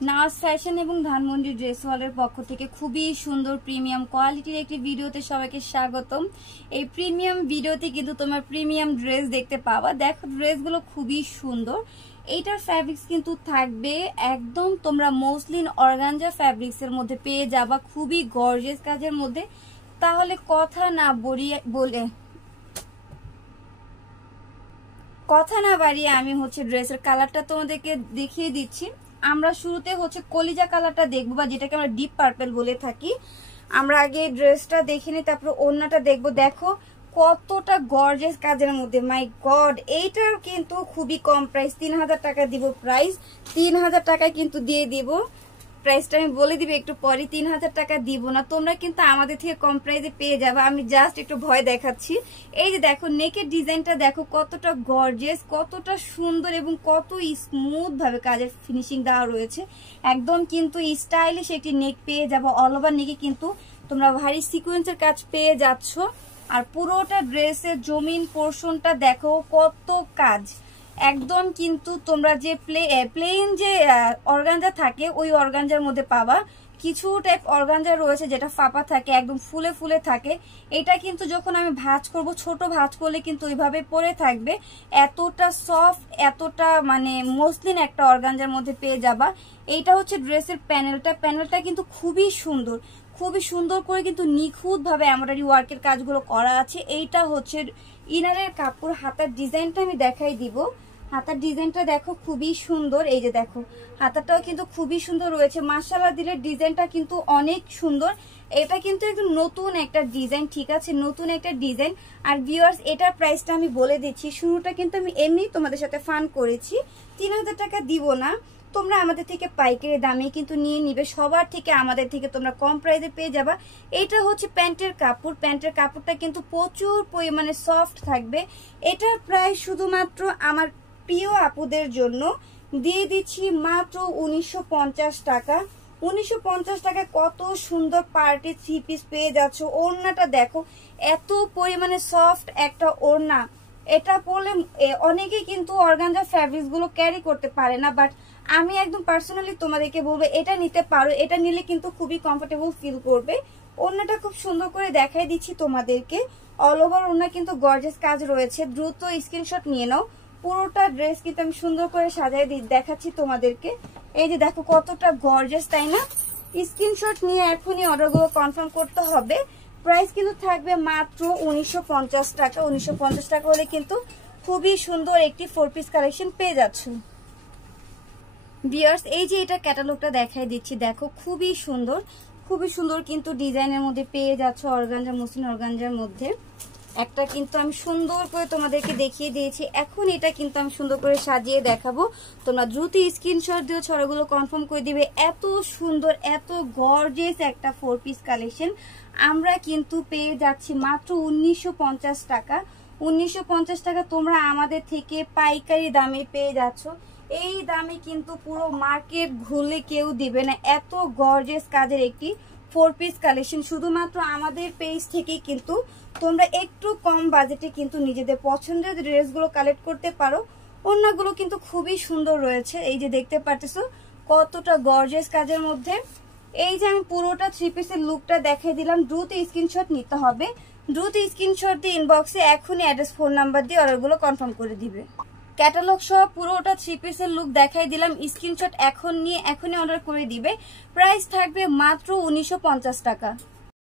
নাজ fashion এবং Dhanmondi dress হলের পক্ষ থেকে খুবই সুন্দর প্রিমিয়াম কোয়ালিটির একটি ভিডিওতে সবাইকে স্বাগতম। এই প্রিমিয়াম ভিডিওতে কিন্তু তোমার প্রিমিয়াম ড্রেস দেখতে পাবা। দেখো ড্রেসগুলো খুবই সুন্দর। এইটার ফ্যাব্রিক্স কিন্তু থাকবে একদম তোমরা মসলিন অর্গানজা ফ্যাব্রিক্সের মধ্যে পেয়ে যাবা, খুবই গর্জিয়াস কাজের মধ্যে। তাহলে কথা না বাড়িয়ে আমি ড্রেসের কালারটা তোমাদেরকে দেখিয়ে দিচ্ছি। আমরা শুরুতে কলিজা কালারটা দেখবো, বা যেটাকে আমরা ডিপ পার্পল বলে থাকি। আমরা আগে ড্রেসটা দেখে নিই, তারপর ওড়নাটা দেখবো। দেখো কতটা গর্জিয়াস কাজের মধ্যে, মাই গড। এইটার কিন্তু খুবই কম প্রাইস, 3000 টাকা দিব প্রাইস। 3000 টাকায় কিন্তু দিয়ে দিব। প্রাইসটা আমি বলে দিবি একটু পরে, 3000 টাকা দিব না, তোমরা কিন্তু আমাদের থেকে কম প্রাইসে পেয়ে যাবে। আমি জাস্ট একটু ভয় দেখাচ্ছি। এই যে দেখো নেকের ডিজাইনটা দেখো কতটা গর্জিয়াস, কতটা সুন্দর এবং কত স্মুথ ভাবে কাজের ফিনিশিং দেওয়া রয়েছে। একদম কিন্তু স্টাইলিশ একটি নেক পেয়ে যাবো। অল ওভার নেকে কিন্তু তোমরা ভারী সিকোয়েন্সের কাজ পেয়ে যাচ্ছ। আর পুরোটা ড্রেসের জমিন পোর্শনটা দেখো কত কাজ। একদম কিন্তু তোমরা যে প্লেন যে অর্গানজা থাকে ওই অর্গানজার মধ্যে পাবা। কিছু টাইপ অর্গানজা রয়েছে যেটা ফাঁপা থাকে, একদম ফুলে ফুলে থাকে। এটা কিন্তু যখন আমি ভাঁজ করব, ছোট ভাঁজ করলে কিন্তু ওইভাবে পরে থাকবে। এতটা সফট, এতটা মানে মসলিন একটা অর্গানজার মধ্যে পেয়ে যাবা। এইটা হচ্ছে ড্রেসের প্যানেলটা কিন্তু খুবই সুন্দর, খুবই সুন্দর করে কিন্তু নিখুঁত ভাবে এমব্রয়ডারি ওয়ার্কের কাজগুলো করা আছে। এইটা হচ্ছে ইনারের কাপড়। হাতার ডিজাইনটা আমি দেখাই দিব। হাতার ডিজাইনটা দেখো খুবই সুন্দর। এই যে দেখো হাতাটাও কিন্তু খুবই সুন্দর রয়েছে। মাশাআল্লাহ দিলে ডিজাইনটা কিন্তু অনেক সুন্দর। এটা কিন্তু একদম নতুন একটা ডিজাইন, ঠিক আছে, নতুন একটা ডিজাইন। আর ভিউয়ার্স এটার প্রাইসটা আমি বলে দিচ্ছি। শুরুটা কিন্তু আমি এমনি তোমাদের সাথে ফান করেছি, 3000 টাকা দিব না। তোমরা আমাদের থেকে পাইকারি দামে কিন্তু নিয়ে নিবে। সবার থেকে আমাদের থেকে তোমরা কম প্রাইসে পেয়ে যাবা। এটা হচ্ছে প্যান্টের কাপড়। প্যান্টের কাপড়টা কিন্তু প্রচুর পরিমাণে সফট থাকবে। এটার প্রাইস শুধুমাত্র আমার প্রিয় আপুদের জন্য দিয়ে দিচ্ছি মাত্র 1950 টাকা। 1950 টাকায় কত সুন্দর পার্টি থ্রি পিস পেয়ে যাচ্ছ। ওড়নাটা দেখো এত পরিমাণে সফট একটা ওড়না। এটা পরলে অনেকেই কিন্তু অর্গানজা ফ্যাব্রিক্স গুলো ক্যারি করতে পারে না, বাট আমি একদম পার্সোনালি তোমাদেরকে বলবো এটা নিতে পারো। এটা নিলে কিন্তু খুবই কমফোর্টেবল ফিল করবে। ওড়নাটা খুব সুন্দর করে দেখাই দিচ্ছি তোমাদেরকে। অল ওভার ওড়না কিন্তু গর্জিয়াস কাজ রয়েছে। দ্রুত স্ক্রিনশট নিয়ে নাও। পুরোটা ড্রেস কিন্তু আমি সুন্দর করে সাজাই দেখাচ্ছি তোমাদেরকে। এই যে দেখো কতটা গর্জিয়াস, তাই না? স্ক্রিনশট নিয়ে এখনই অর্ডারগুলো কনফার্ম করতে হবে। প্রাইস কিন্তু থাকবে মাত্র 1950 টাকা। 1950 টাকা হলে কিন্তু খুবই সুন্দর একটি 4 পিস কালেকশন পেয়ে যাচ্ছ। ভিউয়ার্স এই যে এটা ক্যাটালগটা দেখাই দিচ্ছি, দেখো খুবই সুন্দর, খুবই সুন্দর কিন্তু ডিজাইনের মধ্যে পেয়ে যাচ্ছ। অর্গানজা, মসলিন অর্গানজার মধ্যে একটা কিন্তু আমি সুন্দর করে তোমাদেরকে দেখিয়ে দিয়েছি। এখন এটা কিন্তু আমি সুন্দর করে সাজিয়ে দেখাবো। তোমরা দ্রুত স্ক্রিনশট দিও, ছড়াগুলো কনফার্ম করে দিবে। এত সুন্দর, এত গর্জিয়াস একটা 4 পিস কালেকশন আমরা কিন্তু পেয়ে যাচ্ছি মাত্র 1950 টাকা। 1950 টাকা তোমরা আমাদের থেকে পাইকারি দামে পেয়ে যাচ্ছ। এই দামে কিন্তু পুরো মার্কেট ঘুরলে কেউ দিবে না। এত গর্জিয়াস কাজের একটি 4 পিস কালেকশন শুধুমাত্র আমাদের পেজ থেকেই কিন্তু তোমরা একটু কম বাজেটে কিন্তু নিজেদের পছন্দের ড্রেসগুলো কালেক্ট করতে পারো। ওড়নাগুলো কিন্তু খুবই সুন্দর রয়েছে। এই যে দেখতে পারতেছো কতটা গর্জিয়াস কাজের মধ্যে। এই যে আমি পুরোটা 3 পিসের লুকটা দেখাই দিলাম। দ্রুত স্ক্রিনশট নিতে হবে। দ্রুত স্ক্রিনশট দিয়ে ইনবক্সে এখনই অ্যাড্রেস, ফোন নাম্বার দিয়ে অর্ডারগুলো কনফার্ম করে দিবে। ক্যাটালগ সহ পুরোটা 3 পিসের লুক দেখাই দিলাম। স্ক্রিনশট এখন নিয়ে এখনই অর্ডার করে দিবে। প্রাইস থাকবে মাত্র 1950 টাকা।